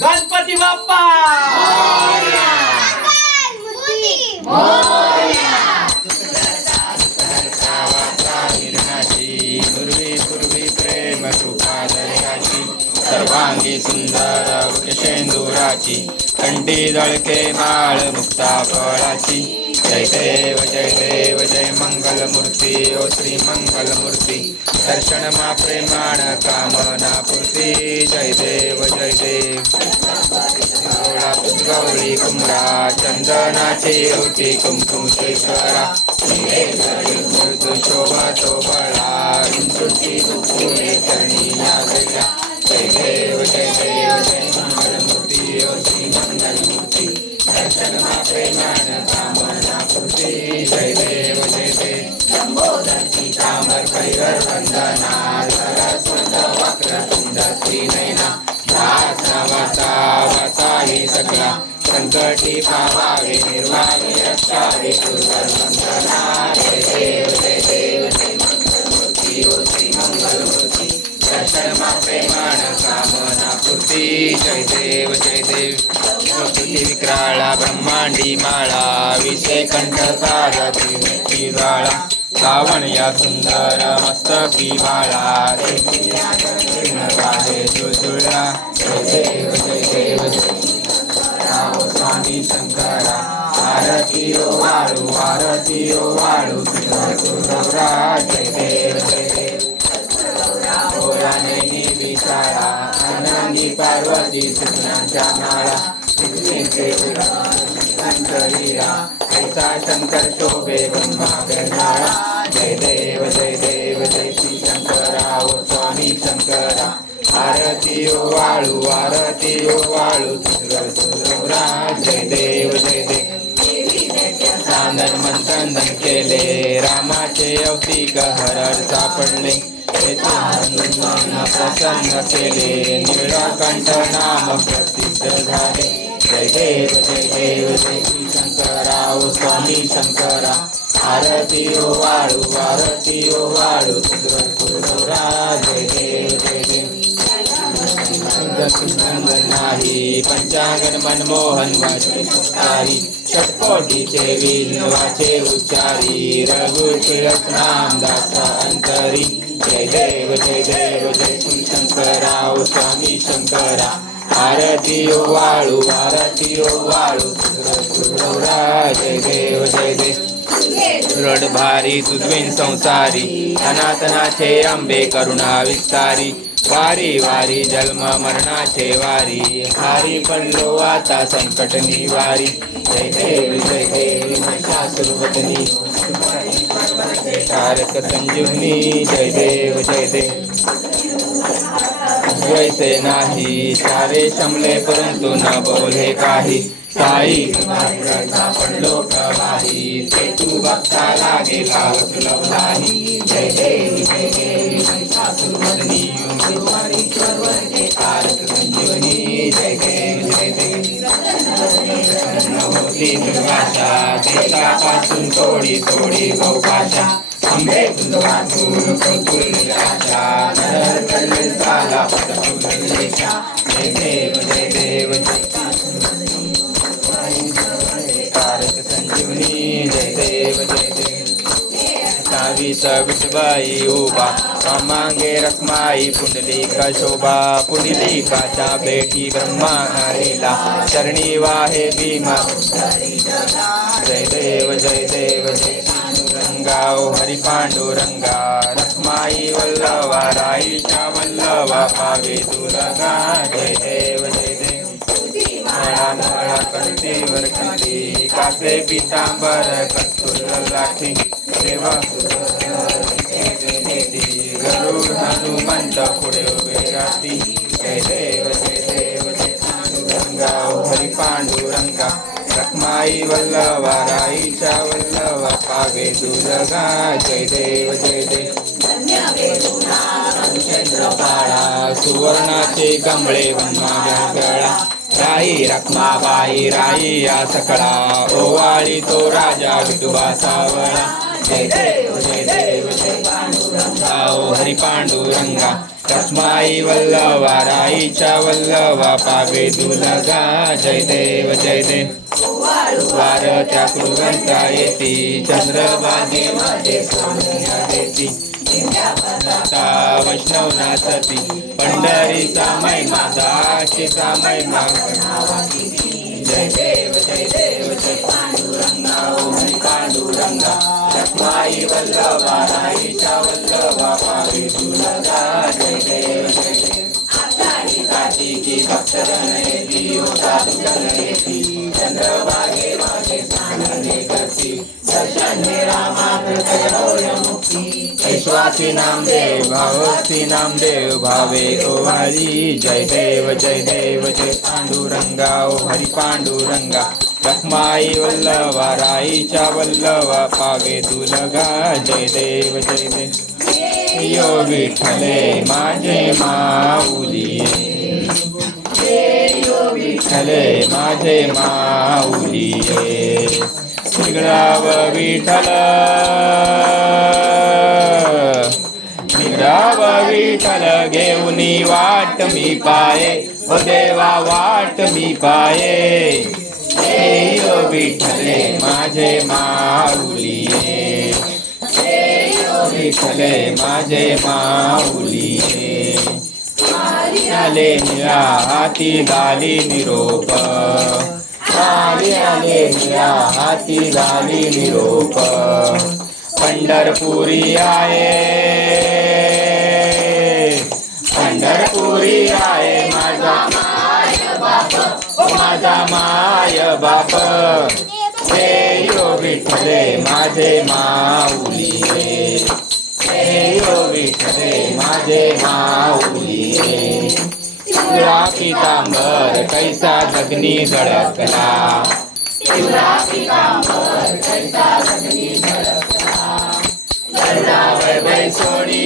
गणपती बाप्पा पूर्वी प्रेम कृपा दयाची सर्वांगी सुंदर वृषेंदुराची कंठी जळके माळ मुक्ता फळाची जय देव जय मंगलमूर्ती ओ श्री मंगलमूर्ती दर्शन मा प्रेमाण कामना पूर्ती जय देव गवळी कुमरा चंदनाची होती कुमकुमेश्वरा शोभा तो बळा चरणी जय देव जय मंगलमूर्ती ओ श्री मंगलमूर्ती दर्शन मा प्रेमाण कामना पूर्ती जय देव तांबर परिवर वंदना सरस्वत वक्रतुंड श्रीनयना वाचा सकला संकटी पावावे निर्वाणी रक्षावे वंदना जय देव जय मंगलमूर्ती ओ श्री मंगलमूर्ती दर्शन मा प्रेमाण कामना पूर्ती जय देव प्रकृती विक्राळा ब्रह्मांडी माळा विषय कंठ सारथी ज्वाळा श्रावण या सुंदर मस्तकी बाळा जुळजुळला जय देव स्वामी शंकरा आरती ओ वाळू जय देव भोळाने विशाळा आनंदी पार्वती सुज्ञांच्या माळा ऐसा शंकर शोभे ब्रह्मा गणाळा जय देव जय श्री शंकरा ओ स्वामी शंकरा आरती ओ वाळू जय देव चांदन मंथन केले रामाचे अवतिक हरर सापडले प्रसन्न केले निळकंठ नाम प्रसिद्ध झाले जय देव जय श्री शंकरा ओ स्वामी शंकरा आरती ओ वाळू जय देव नाही पंचांगन मनमोहन वाचे षटकोटी देवी वाचे उच्चारी रघुकुलच नाम दास अंतरी जय देव जय श्री शंकरा ओ स्वामी शंकरा आरती ओ वाळू जय देव रड भारी तुझविन संसारी अनाथनाथे अंबे करुणा विस्तारी वारी जन्म मरणाचे वारी हारी पडलो आता संकट निवारी जय देव महिषासुरवदनी कारक संजीवनी जय देव वैसे नाही सारे शमले परंतु न बोले काही साई पडलो प्रवाही ते तू बघता लागे लावलाही जय देव महिषासुरवदनी कारक संजीवनी जय देव होती दुर्वाशा देशापासून थोडी गौकाशा अंबे तुझवातून कौतुल आशा नर कल्ल झाला पटपुलेशा जय देव कारक संजीवनी जय देव सावीस विठबाई उभा मांगे रखमाई पुंडलिका शोभा पुंडलिकाच्या भेटी ब्रह्मा हरिला चरणी वाहे भीमा जय देव रंगा ओ हरी पांडुरंगा रखमाई वल्लवा राईच्या वल्लवा पावे दुर्गा जय देव मळा कंठीवर कंठी कासे पितांबर कस्तुर लाठी देवा गरुड हनुमंत पुढे उभे राहती जय देव पांडुरंगा हरी पांडुरंगा रखमाई वल्लवा राईच्या वल्लवा पावे दुर्गा जय देव चंद्रपाळा सुवर्णाचे कमळे वनमाव्या गळा राई रखमाबाई राई या सकळा ओवाळी तो राजा विठुबा सावळा जय देव जय पांडुरंगा ओ हरी पांडुरंगा रखमाई वल्लवा राईच्या वल्लवा पावे दुलगा जय देव जय देव वारत्या कृवंता येती चंद्रभागेमध्ये सोडून देती वैष्णव नाचती पंढरीचा महिमा दाशीचा महिमा जय देव जय देव जय पांडुरंगा ओम पांडुरंगा रखमाई वल्लवा राईच्या वल्लवा पावे दुलगा जय देव जय देव काठी की भक्तजन येती साधुजन येती चंद्रभागे मागे स्नानने करती दर्शन मेरा मात्र होय मुक्ती विश्वासी नामदेव भावसी नामदेव भावे ओ हरी जय देव जय पांडुरंगा ओ हरी पांडुरंगा रखमाई वल्लवा राईच्या वल्लवा पावे दुलगा जय देव यो विठ्ठले माझे माऊली विठ्ठले माझे माऊली निगडाव विठ्ठल निगडाव विठ्ठल घेऊनी वाट मी पाये ओ देवा वाट मी पाये यो विठ्ठले माझे माऊली विठ्ठले माझे माऊली आले निळा हाती झाली निरोप आले निळा हाती झाली निरोप पंढरपुरी आहे पंढरपुरी आहे माझा माय बाप माझा माय बाप यो विठ्ठले माझे माऊली यो विठ्ठले माझे माऊली पितांबर कैसा जगनी धडकला पितांबर कैसा जगनी धडकला वै सोडी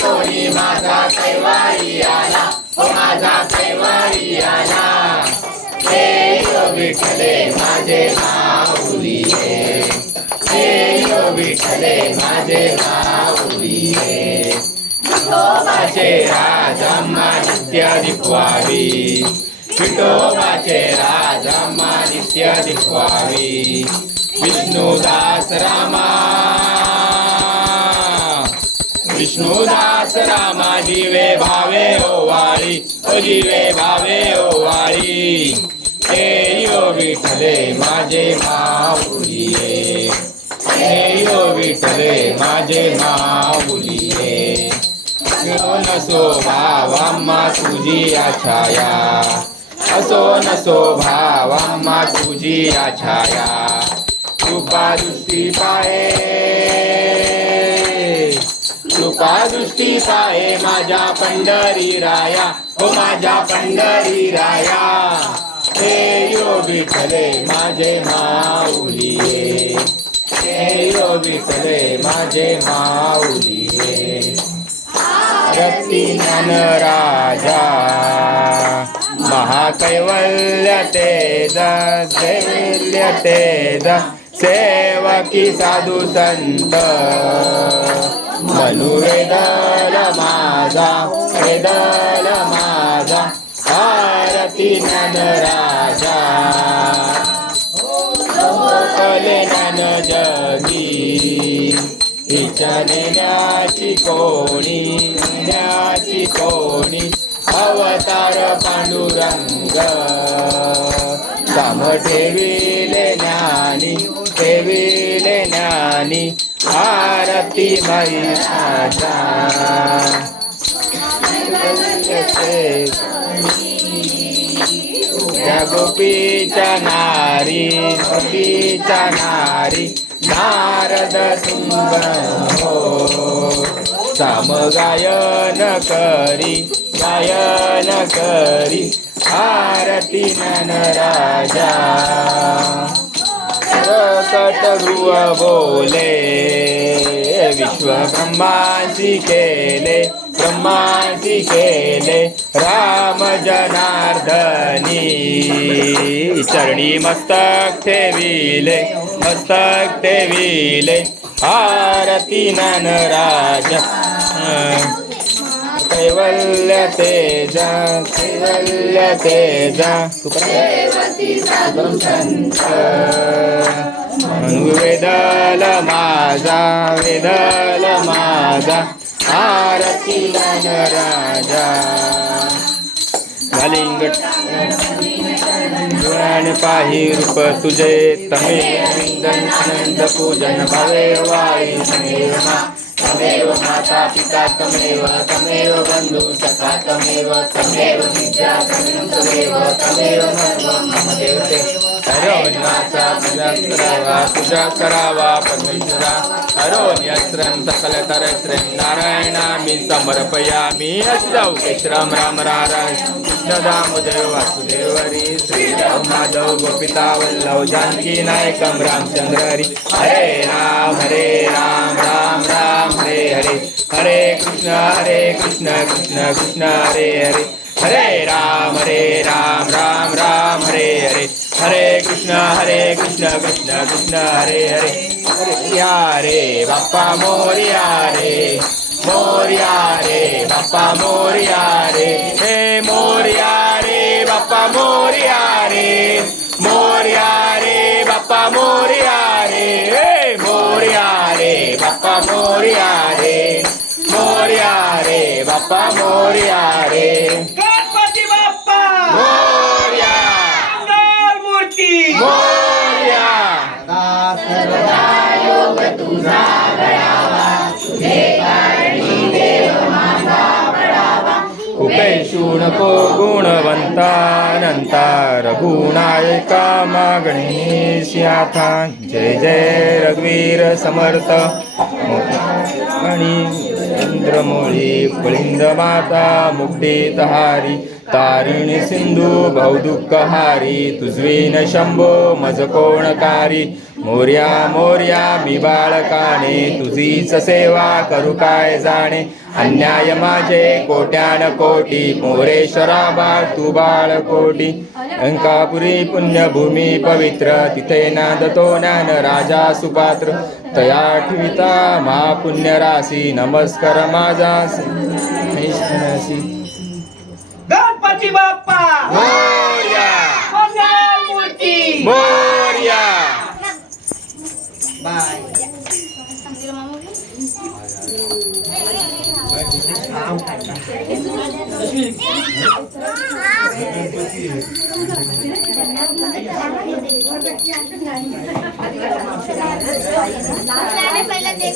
सोडी माझा कैवारी आला ओ माझा कैवारी आला विठ्ठले माझे माऊली यो विठ्ठले माझे माऊली विठोबाचे राजम्मा नित्य दिखवावी विठोबाचे राजम्मा नित्य दिखवावी विष्णुदास रामा विष्णुदास रामा जीवे भावे ओवाळी ओ जीवे भावे ओवाळी यो विठ्ठले माझे माऊली यो विठ्ठले माझे माऊली नसो भावाम्मा तुझी छाया असो नसो भावाम्मा तुझी छाया कृपा दृष्टी पाये कृपा दृष्टी पाये माझ्या पंढरी राया ओ माझ्या पंढरी राया यो विठ्ठले माझे माऊली यो विठ्ठले माझे माऊली रक्ती ज्ञान राजा महाकैवल्य तेज दैवल्य तेज सेवकी साधू संत मनुवेदल माझा वेदल माझा आरती ज्ञान राजा कले ज्ञान जगी हिच्या नेण्याची कोणी अवतार पांडुरंग साम ठेविले ज्ञानी आरती मैनाचा गोपीच्या नारी नारद तुंग हो साम गायन करी आरती नन राजा प्रकट गृह बोले विश्व ब्रह्मासी केले राम जनार्दनी चरणी मस्तक ठेविले आरती ज्ञानराज कैवल्य तेजा कैवल्य तेजा तुकाराम संत वेदल माझा आरती ज्ञानराजा घालिंगट पाही रूप तुझे तमे विंदन आनंद पूजन भावे वाई तमेव माता पिता तमेव बंधु सखा तमेव विद्या तमेव सर्वं मम देवते हरोन्यासा पूजा करावा परमेश्वरा हरोन्यस्त्रं सकलतरस्त्रं नारायणामि समर्पयामि असौ केशरं राम कृष्ण दामोदर वासुदेव हरी श्रीराम माधव गोपिता वल्लभ जानकी नायकं रामचंद्र हरी हरे राम राम राम हरे हरे हरे कृष्ण कृष्ण कृष्ण हरे हरे हरे राम राम राम हरे हरे हरे कृष्ण कृष्ण कृष्ण हरे हरे मोरया रे बाप्पा मोरया रे बाप्पा मोरया रे हे मोरया रे बाप्पा मोरया रे बाप्पा मोरया रे हे मोरया रे बाप्पा मोरया रे बाप्पा मोरया रे गणपती बाप्पा मोरया मंगल मूर्ती मोरया उपेशू नको गुणवंतानंता रघुनायका मागणेश्याथा जय जय रघुवीर समर्थ आणि चंद्रमौळी पुलिंद माता मुक्तितहारी तारिणी सिंधू भवदुःखहारी तुझवीन शंभो मज कोणकारी मोर्या मी बाळकाने तुझीच सेवा करू काय जाणे अन्याय माझे कोट्यान कोटी मोरेश्वरा बाळ तू बाळ कोटी अंकापुरी पुण्यभूमी पवित्र तिथे नांदतो ज्ञान राजा सुपात्र तया ठेविता महापुण्य राशी नमस्कार माझा गणपती बाप्पा मोरया मंगल मूर्ती मोरया बाय पहिला ते